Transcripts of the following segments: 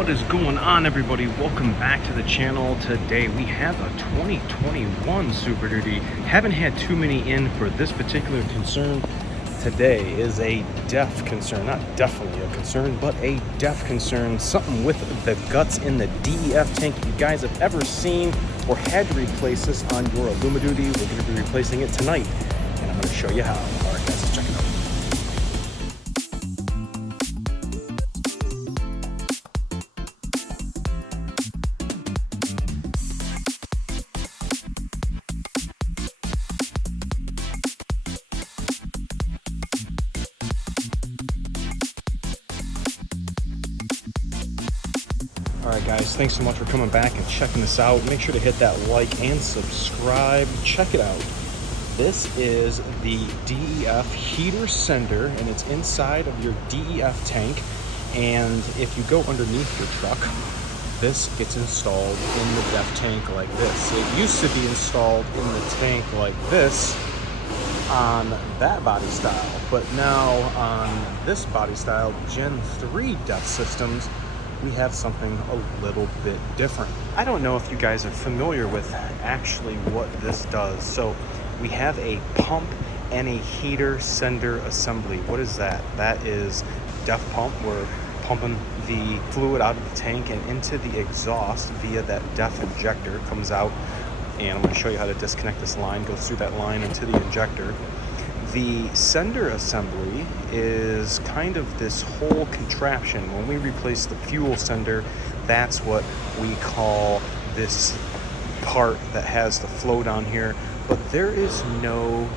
What is going on, everybody? Welcome back to the channel. Today we have a 2021 Super Duty. Haven't had too many in for this particular concern. Today is a DEF concern, not definitely a concern, but a DEF concern. Something with the guts in the DEF tank. If you guys have ever seen or had to replace this on your Alumiduty, we're going to be replacing it tonight, and I'm going to show you how. All right, guys, let's check it out. Alright guys, thanks so much for coming back and checking this out. Make sure to hit that like and subscribe. Check it out. This is the DEF heater sender, and it's inside of your DEF tank. And if you go underneath your truck, this gets installed in the DEF tank like this. It used to be installed in the tank like this on that body style, but now on this body style, Gen 3 DEF systems, we have something a little bit different. I don't know if you guys are familiar with actually what this does. So we have a pump and a heater sender assembly. What is that? That is DEF pump. We're pumping the fluid out of the tank and into the exhaust via that DEF injector. It comes out, and I'm going to show you how to disconnect this line. Goes through that line into the injector. The sender assembly is kind of this whole contraption. When we replace the fuel sender, that's what we call this part that has the float on here. But there is no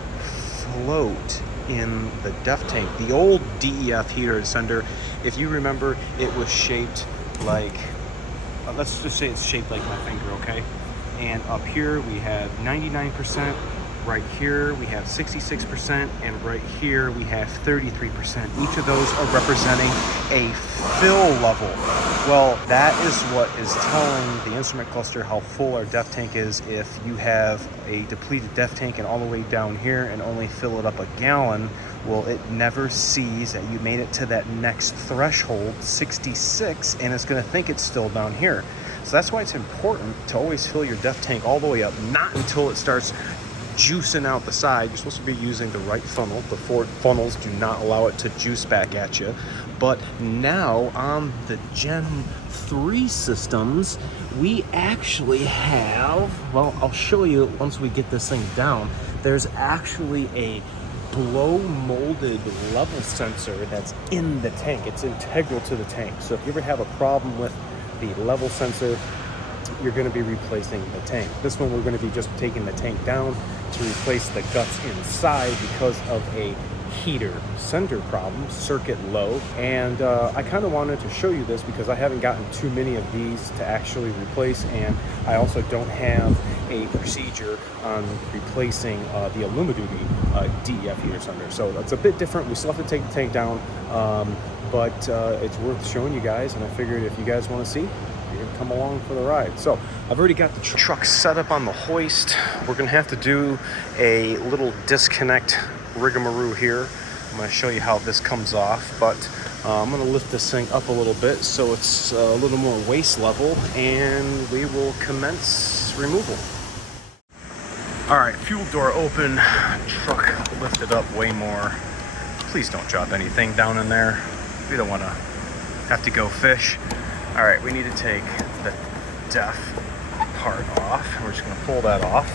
float in the DEF tank. The old DEF heater sender, if you remember, it was shaped like, let's just say it's shaped like my finger, okay? And up here we have 99%. Right here we have 66%, and right here we have 33%. Each of those are representing a fill level. Well, that is what is telling the instrument cluster how full our DEF tank is. If you have a depleted DEF tank and all the way down here and only fill it up a gallon, well, it never sees that you made it to that next threshold, 66, and it's going to think it's still down here. So that's why it's important to always fill your DEF tank all the way up, not until it starts juicing out the side. You're supposed to be using the right funnel. The Ford funnels do not allow it to juice back at you. But now on the Gen 3 systems, we actually have, well, I'll show you once we get this thing down, there's actually a blow molded level sensor that's in the tank. It's integral to the tank. So if you ever have a problem with the level sensor, you're going to be replacing the tank. This one, we're going to be just taking the tank down to replace the guts inside because of a heater sender problem, circuit low. And I kind of wanted to show you this because I haven't gotten too many of these to actually replace, and I also don't have a procedure on replacing the Alumiduty DEF heater sender. So that's a bit different. We still have to take the tank down, but it's worth showing you guys, and I figured if you guys want to see, you're gonna come along for the ride. So I've already got the truck set up on the hoist. We're gonna have to do a little disconnect rigmarole here. I'm gonna show you how this comes off, but I'm gonna lift this thing up a little bit so it's a little more waist level, and we will commence removal. All right, fuel door open, truck lifted up way more. Please don't drop anything down in there. We don't wanna have to go fish. All right, we need to take the DEF part off. We're just gonna pull that off,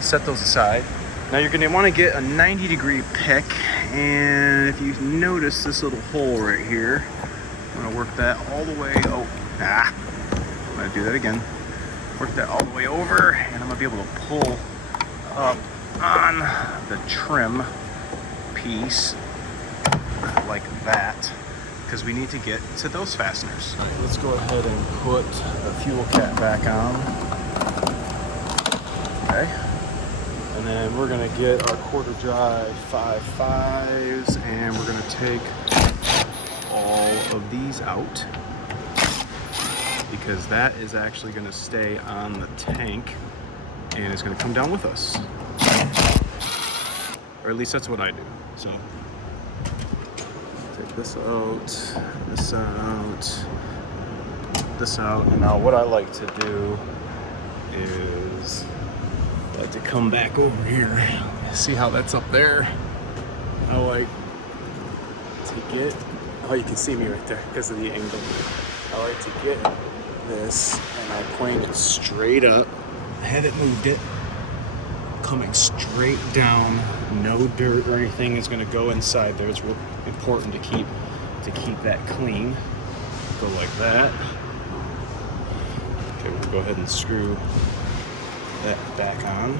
set those aside. Now you're gonna wanna get a 90-degree pick, and if you notice this little hole right here, I'm gonna work that all the way, I'm gonna do that again. Work that all the way over, and I'm gonna be able to pull up on the trim piece like that, because we need to get to those fasteners. All right, let's go ahead and put the fuel cap back on. Okay. And then we're gonna get our quarter drive 5.5s, and we're gonna take all of these out because that is actually gonna stay on the tank and it's gonna come down with us. Or at least that's what I do. So take this out, this out. And now what I like to do is I like to come back over here. See how that's up there? I like to get, oh, you can see me right there because of the angle. I like to get this and I plane it straight up. I haven't moved it. Coming straight down, no dirt or anything is going to go inside there. It's real important to keep that clean. Go like that. Okay, we'll go ahead and screw that back on.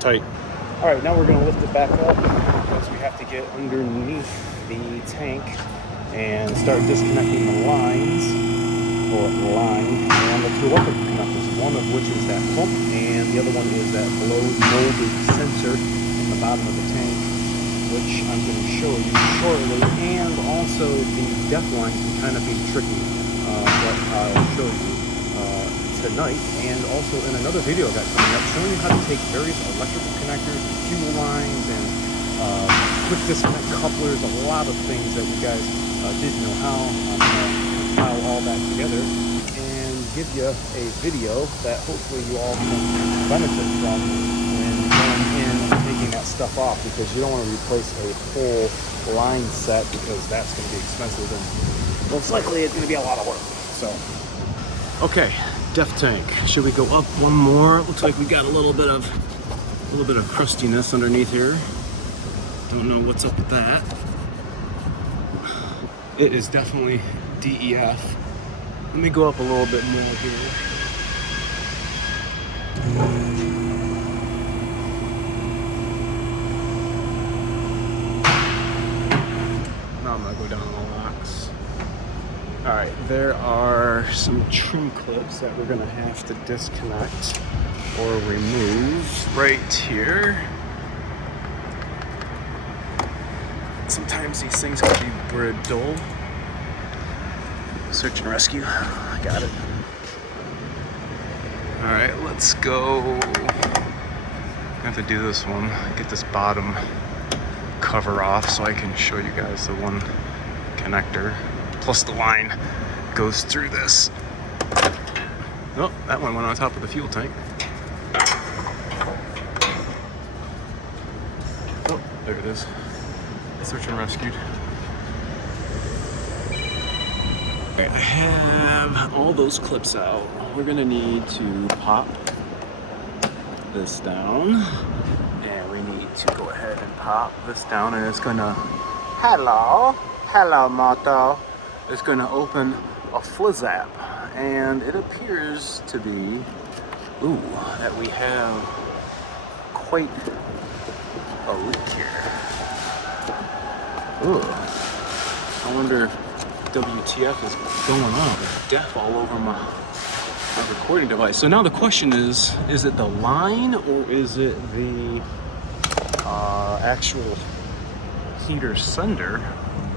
Tight. All right, now we're going to lift it back up because we have to get underneath the tank and start disconnecting the lines, or line, and the two electrical connectors, one of which is that pump, and the other one is that molded sensor in the bottom of the tank, which I'm going to show you shortly. And also the depth line can kind of be tricky, but I'll show you tonight, and also in another video I got coming up showing you how to take various electrical connectors, fuel lines, and quick disconnect couplers, a lot of things that you guys didn't know how. I'm going to compile all that together and give you a video that hopefully you all can benefit from when going in and taking that stuff off, because you don't want to replace a whole line set because that's going to be expensive and most likely it's going to be a lot of work. So, okay. Def tank. Should we go up one more? Looks like we got a little bit of crustiness underneath here. Don't know what's up with that. It is definitely DEF. Let me go up a little bit more here. Now I'm gonna go down the locks. All right, there are some trim clips that we're gonna have to disconnect or remove right here. Sometimes these things can be brittle. Search and rescue, I got it. All right, let's go. I have to do this one, get this bottom cover off so I can show you guys the one connector. Plus the line goes through this. Oh, that one went on top of the fuel tank. Oh, there it is. Search and rescued. Okay, I have all those clips out. We're gonna need to pop this down. And we need to go ahead and pop this down, and it's gonna, hello, Moto. It's going to open a flizzap, and it appears to be, that we have quite a leak here. I wonder if WTF is going on. There's death all over my recording device. So now the question is it the line or is it the actual heater sender?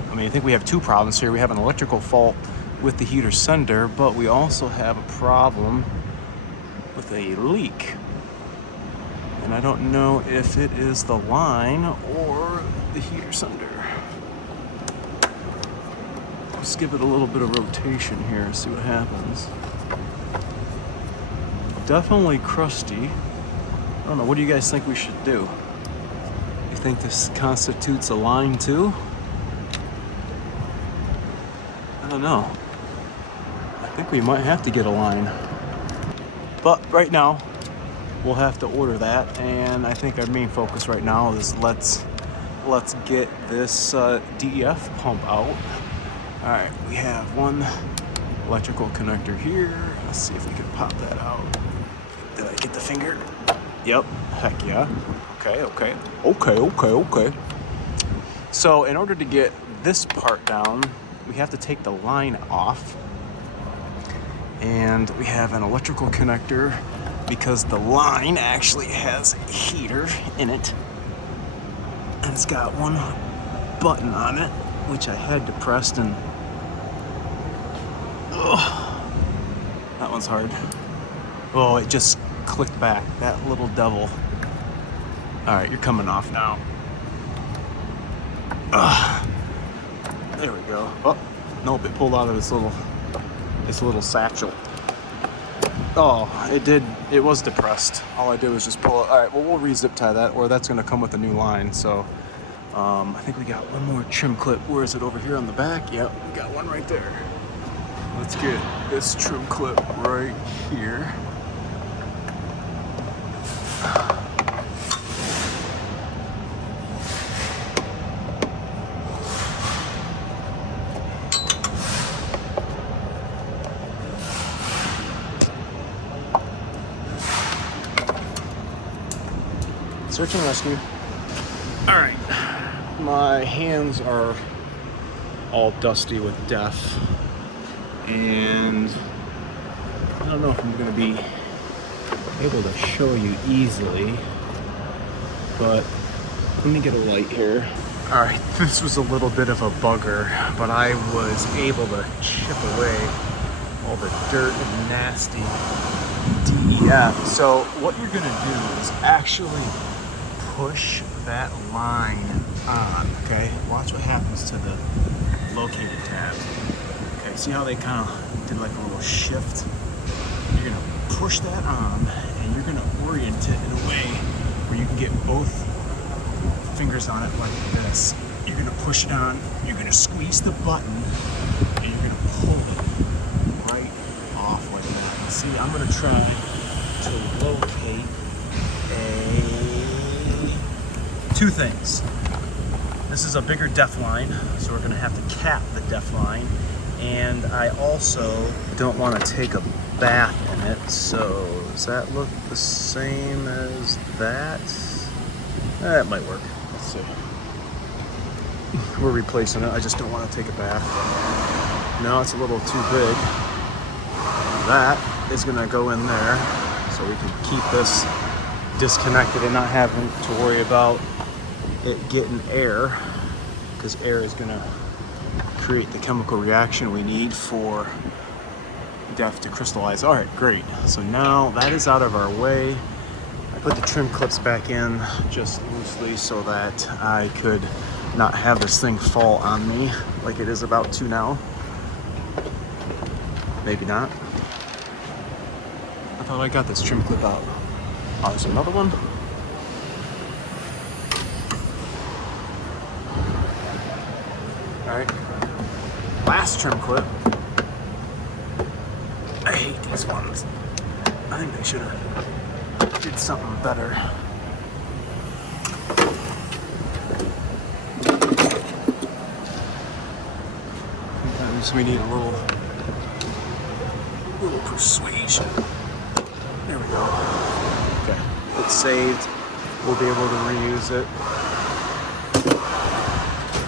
I mean, I think we have two problems here. We have an electrical fault with the heater sender, but we also have a problem with a leak. And I don't know if it is the line or the heater sender. Let's give it a little bit of rotation here and see what happens. Definitely crusty. I don't know, what do you guys think we should do? You think this constitutes a line too? I don't know. I think we might have to get a line. But right now, we'll have to order that. And I think our main focus right now is let's get this DEF pump out. All right, we have one electrical connector here. Let's see if we can pop that out. Did I get the finger? Yep, heck yeah. Okay. So in order to get this part down, we have to take the line off, and we have an electrical connector because the line actually has a heater in it, and it's got one button on it which I had depressed, and that one's hard. Oh, it just clicked back, that little devil. All right, you're coming off now. There we go. Oh, nope, it pulled out of its little satchel. Oh, it was depressed. All I did was just pull it. All right, well, we'll re-zip tie that, or that's gonna come with a new line. So I think we got one more trim clip. Where is it? Over here on the back? Yep, we got one right there. Let's get this trim clip right here. Search and rescue. All right, my hands are all dusty with death, and I don't know if I'm gonna be able to show you easily, but let me get a light here. All right, this was a little bit of a bugger, but I was able to chip away all the dirt and nasty DEF. So what you're gonna do is actually push that line on, okay? Watch what happens to the located tab. Okay, see how they kind of did like a little shift? You're gonna push that on, and you're gonna orient it in a way where you can get both fingers on it like this. You're gonna push it on, you're gonna squeeze the button, and you're gonna pull it right off like that. And see, I'm gonna try to locate two things. This is a bigger def line, so we're gonna have to cap the def line. And I also don't wanna take a bath in it, so does that look the same as that? That might work, let's see. We're replacing it, I just don't wanna take a bath. No, it's a little too big. That is gonna go in there, so we can keep this disconnected and not having to worry about it getting air, because air is going to create the chemical reaction we need for DEF to crystallize. All right, great. So now that is out of our way. I put the trim clips back in just loosely so that I could not have this thing fall on me like it is about to now. Maybe not. I thought I got this trim clip out. Oh, there's another one. All right, last trim clip. I hate these ones. I think they should have did something better. Sometimes we need a little persuasion. There we go. Okay, it's saved. We'll be able to reuse it.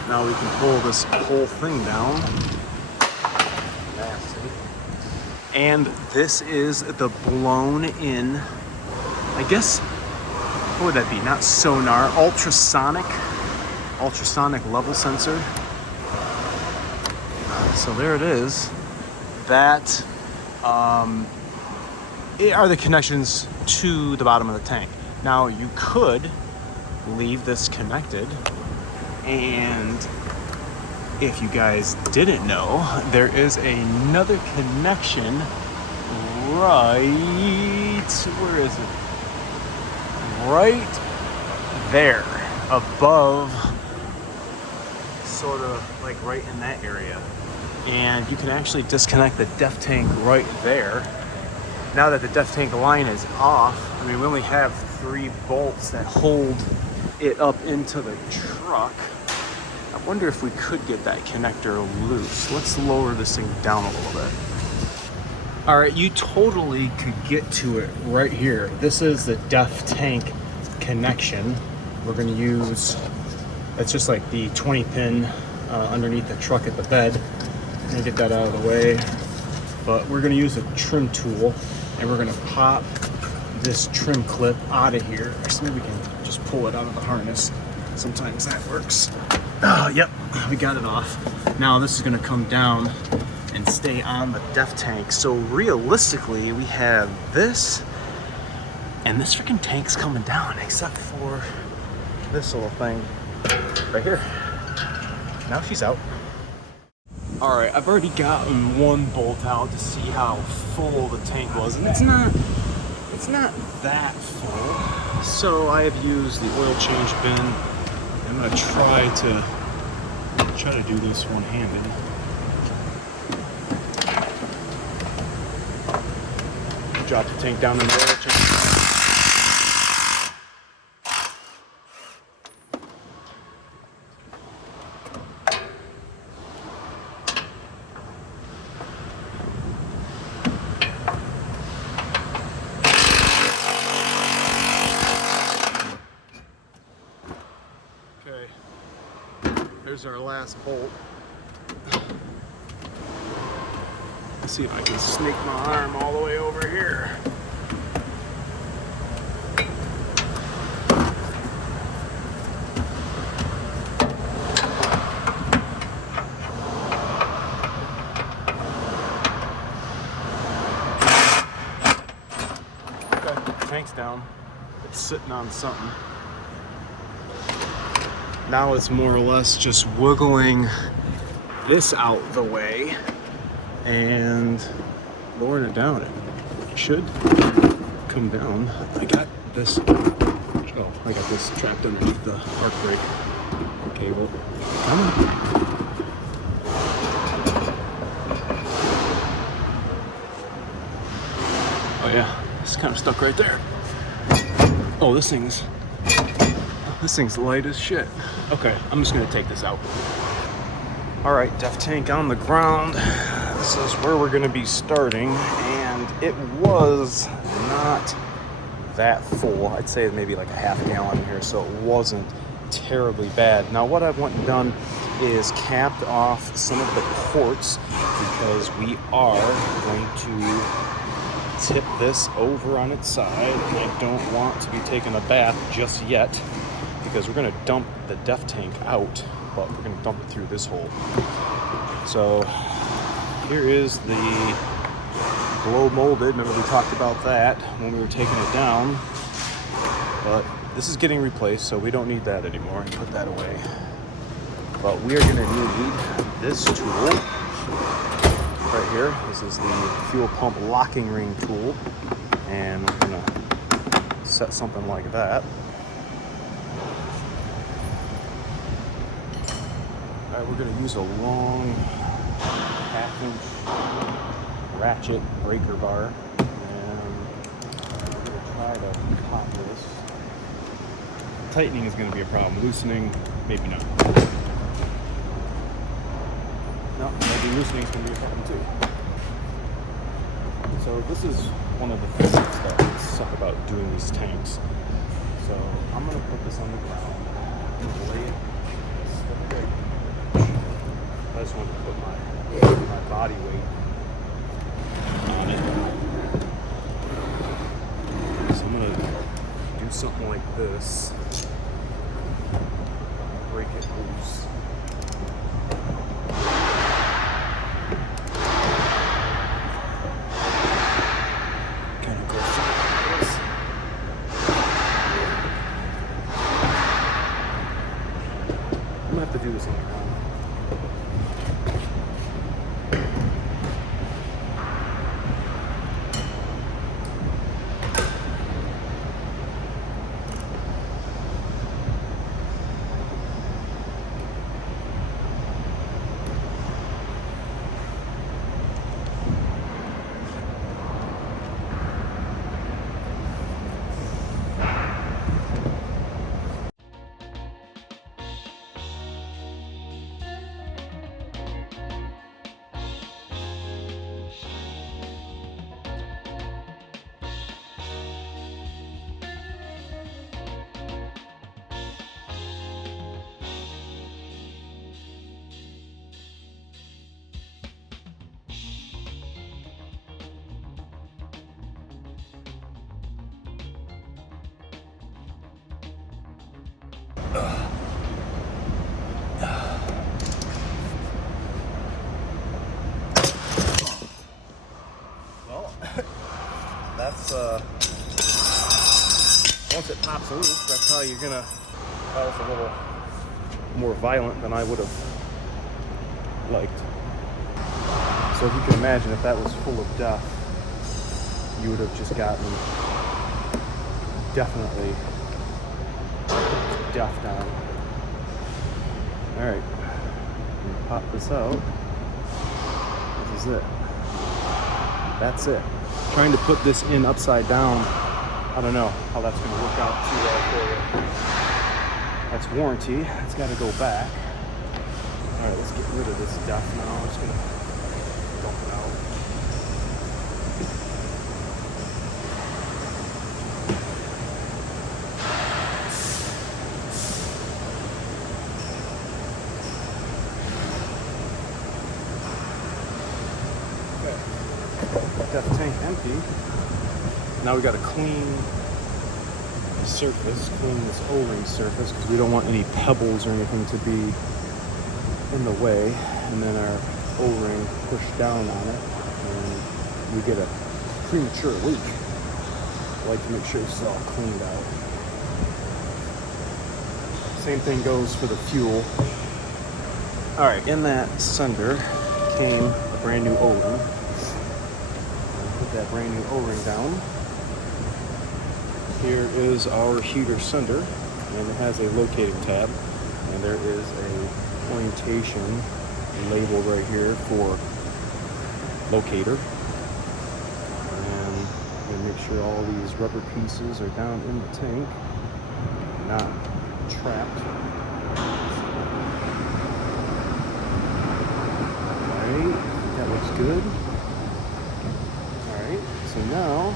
Now we can pull this whole thing down. Nasty. And this is the blown in, I guess, what would that be? Not sonar, ultrasonic level sensor. So there it is. That are the connections to the bottom of the tank. Now you could leave this connected, and if you guys didn't know, there is another connection right, where is it? Right there, above, sort of like right in that area. And you can actually disconnect the DEF tank right there. Now that the DEF tank line is off, I mean, we only have 3 bolts that hold it up into the truck. I wonder if we could get that connector loose. Let's lower this thing down a little bit. All right, you totally could get to it right here. This is the DEF tank connection. We're gonna use, it's just like the 20 pin underneath the truck at the bed. I'm gonna get that out of the way. But we're gonna use a trim tool, and we're gonna pop this trim clip out of here. Actually, maybe we can just pull it out of the harness. Sometimes that works. Oh, yep, we got it off. Now this is gonna come down and stay on the DEF tank. So realistically, we have this And this freaking tank's coming down, except for this little thing right here. Now she's out. All right, I've already gotten one bolt out to see how full the tank was, and it's not that full. So I have used the oil change bin. I'm gonna try to do this one-handed. Drop the tank down in the oil change. Okay, there's our last bolt. Let's see if I can snake my arm all the way over here. Okay, tank's down. It's sitting on something. Now it's more or less just wiggling this out the way and lowering it down. It should come down. I got this trapped underneath the arc brake cable. Come on. Oh yeah, it's kind of stuck right there. Oh, this thing's light as shit. Okay, I'm just gonna take this out. All right, DEF tank on the ground. This is where we're gonna be starting, and it was not that full. I'd say maybe like a half gallon in here, so it wasn't terribly bad. Now what I've went and done is capped off some of the ports because we are going to tip this over on its side, and I don't want to be taking a bath just yet because we're gonna dump the DEF tank out, but we're gonna dump it through this hole. So here is the blow molded. Remember we talked about that when we were taking it down, but this is getting replaced, so we don't need that anymore. Put that away. But we are gonna need this tool right here. This is the fuel pump locking ring tool, and we're gonna set something like that. All right, we're gonna use a long 1/2-inch ratchet breaker bar, and we're gonna try to pop this. Tightening is gonna be a problem. Loosening, maybe not. No, maybe loosening is gonna be a problem too. So this is one of the things that suck about doing these tanks. So I'm gonna put this on the ground and lay it. I just want to put my body weight on it. So I'm going to do something like this. Break it loose. Kind of go like this. I'm going to have to do this on the ground. Well, once it pops loose, that's how you're gonna, that was a little more violent than I would have liked. So if you can imagine, if that was full of death, you would have just gotten definitely death on. All right, pop this out. This is it. That's it. Trying to put this in upside down, I don't know how that's going to work out too well for you. That's warranty. It's got to go back. All right, let's get rid of this stuff now. I'm just going to dump it out. That tank empty. Now we got to clean the surface, clean this O-ring surface, because we don't want any pebbles or anything to be in the way, and then our O-ring pushed down on it, and we get a premature leak. I like to make sure it's all cleaned out. Same thing goes for the fuel. All right, in that sender came a brand new O-ring. That brand new O-ring down. Here is our heater sender, and it has a locating tab, and there is a orientation label right here for locator. And we make sure all these rubber pieces are down in the tank, not trapped. Alright, that looks good. So now,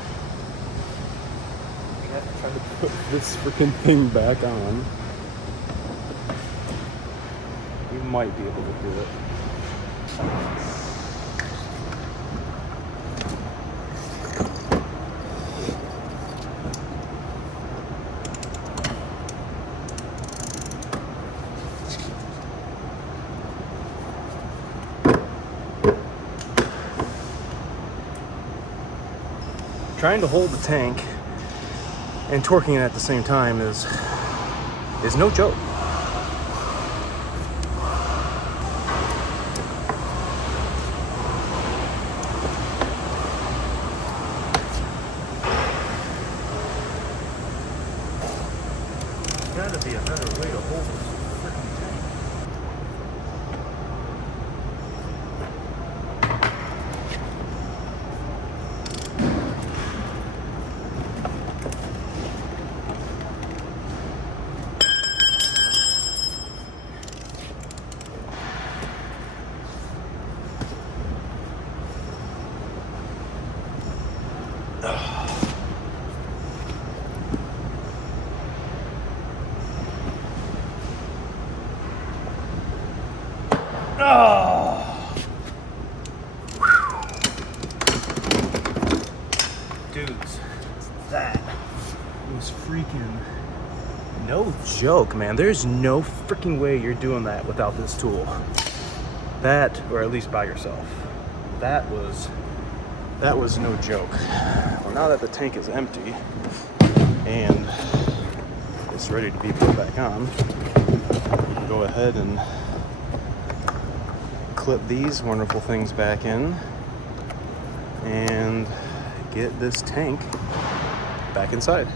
I have to try to put this freaking thing back on. We might be able to do it. Trying to hold the tank and torquing it at the same time is no joke. There's gotta be a better way to hold this freaking tank. Oh. Dudes, that was freaking no joke, man. There's no freaking way you're doing that without this tool. That, or at least by yourself. That was no joke. Well, now that the tank is empty and it's ready to be put back on, go ahead and clip these wonderful things back in and get this tank back inside.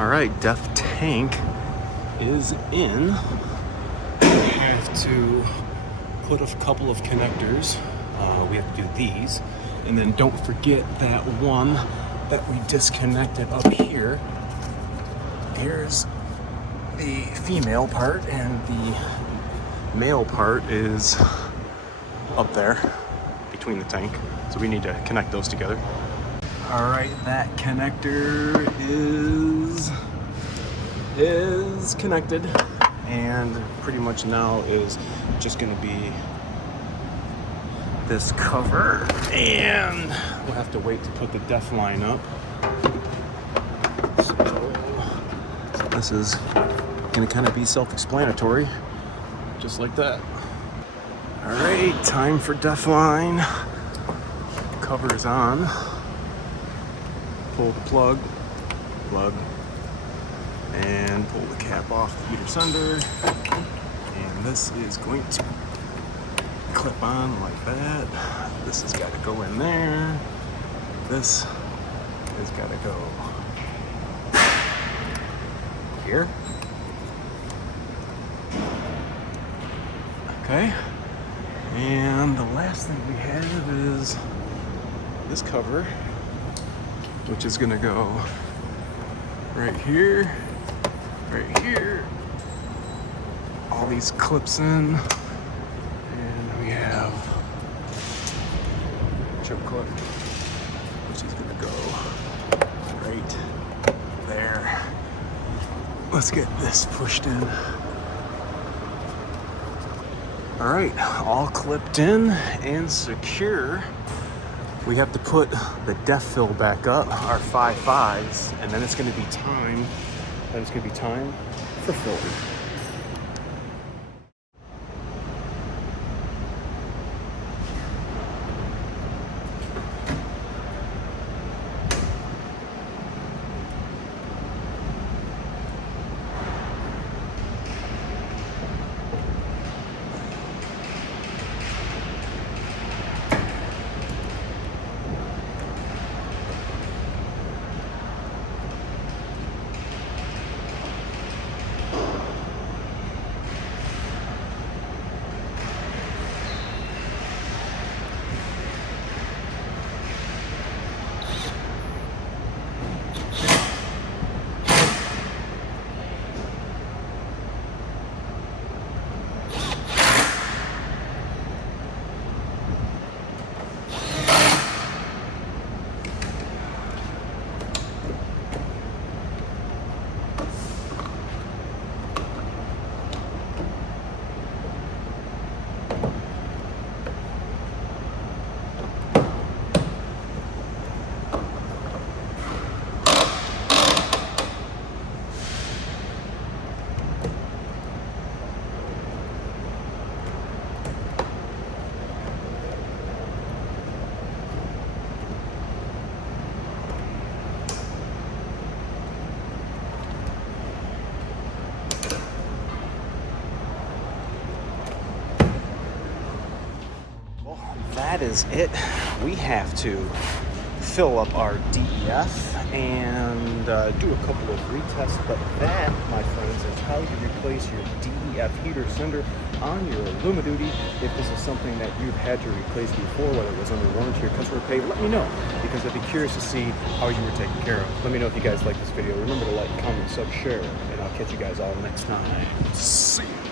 All right, DEF tank is in. We have to put a couple of connectors. We have to do these. And then don't forget that one that we disconnected up here. Here's the female part, and the male part is up there between the tank. So we need to connect those together. All right, that connector is connected, and pretty much now is just going to be this cover, and we'll have to wait to put the DEF line up. So this is going to kind of be self-explanatory, just like that. All right, time for DEF line. Cover is on. Pull the plug, and pull the cap off the heater sender. And this is going to clip on like that. This has got to go in there. This has got to go here. Okay. And the last thing we have is this cover, which is gonna go right here, all these clips in, and we have choke clip, which is gonna go right there. Let's get this pushed in. All right, all clipped in and secure. We have to put the DEF fill back up, our 5.5s, and then it's going to be time. For filling. That is it. We have to fill up our DEF and do a couple of retests, but that, my friends, is how you replace your DEF heater sender on your Alumidutys. If this is something that you've had to replace before, whether it was under warranty or customer pay, let me know, because I'd be curious to see how you were taken care of. Let me know if you guys like this video. Remember to like, comment, sub, share, and I'll catch you guys all next time. See you.